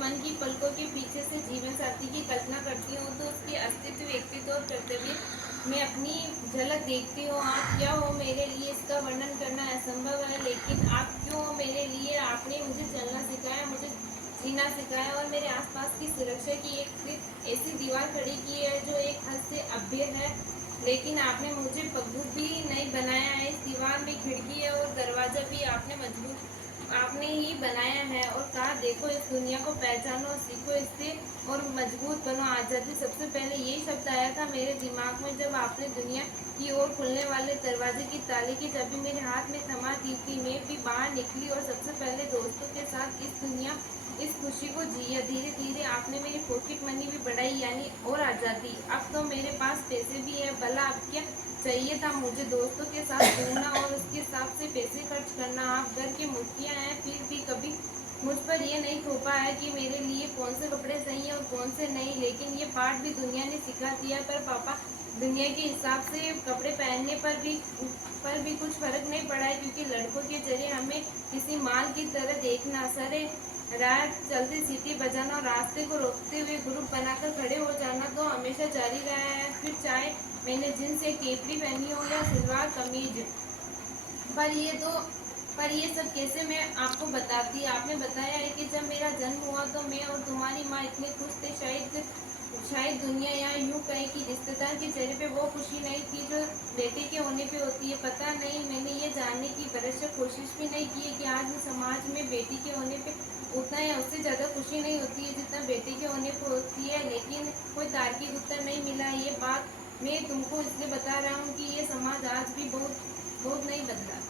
मन की पलकों के पीछे से जीवन साथी की कल्पना करती हूँ तो उसके अस्तित्व, व्यक्तित्व और कर्तव्य में अपनी झलक देखती हूँ। आप क्या हो मेरे लिए इसका वर्णन करना असंभव है, लेकिन आप क्यों हो मेरे लिए? आपने मुझे चलना सिखाया, मुझे जीना सिखाया और मेरे आसपास की सुरक्षा की एक ऐसी दीवार खड़ी की है जो एक हद से अभ्य है, लेकिन आपने मुझे पगडुब भी नहीं बनाया है। इस दीवार में खिड़की है और दरवाजा भी आपने ही बनाया है और कहा देखो इस दुनिया को पहचानो, सीखो इससे और मजबूत बनो। आजादी सबसे पहले यही शब्द आया था मेरे दिमाग में जब आपने दुनिया की ओर खुलने वाले दरवाजे की ताले की चाबी मेरे हाथ में थमा दी थी। मैं भी बाहर निकली और सबसे पहले दोस्तों के साथ इस खुशी को जिया। धीरे धीरे आपने मेरी पॉकेट मनी भी बढ़ाई, यानी और आज़ादी। अब तो मेरे पास पैसे भी है, भला अब क्या चाहिए था मुझे? दोस्तों के साथ घूमना और उसके हिसाब से पैसे खर्च करना। आप घर के मुखिया हैं, फिर भी कभी मुझ पर यह नहीं थोपा है कि मेरे लिए कौन से कपड़े सही हैं और कौन से नहीं। लेकिन ये पाठ भी दुनिया ने सिखा दिया। पर पापा, दुनिया के हिसाब से कपड़े पहनने पर भी कुछ फर्क नहीं पड़ा है, क्योंकि लड़कों के जरिए हमें किसी माल की तरह देखना, सरे रात चलते सीटी बजाना और रास्ते को रोकते हुए ग्रुप बनाकर खड़े हो जाना तो हमेशा जारी रहा है। फिर चाहे मैंने जींस या केपरी पहनी हो या सलवार कमीज। पर ये तो पर ये सब कैसे मैं आपको बताती। आपने बताया है कि जब मेरा जन्म हुआ तो मैं और तुम्हारी माँ इतने खुश थे। शायद दुनिया, या यूं कहे कि रिश्तेदार के चेहरे पे वो खुशी नहीं थी जो बेटे के होने पे होती है। पता नहीं, मैंने ये जानने की भरसक कोशिश भी नहीं की है कि आज समाज में बेटी के होने पे उतना या उससे ज़्यादा खुशी नहीं होती है जितना बेटे के होने पे होती है। लेकिन कोई तार्किक उत्तर नहीं मिला। ये बात मैं तुमको इसलिए बता रहा हूँ कि ये समाज आज भी बहुत बहुत नहीं बदला।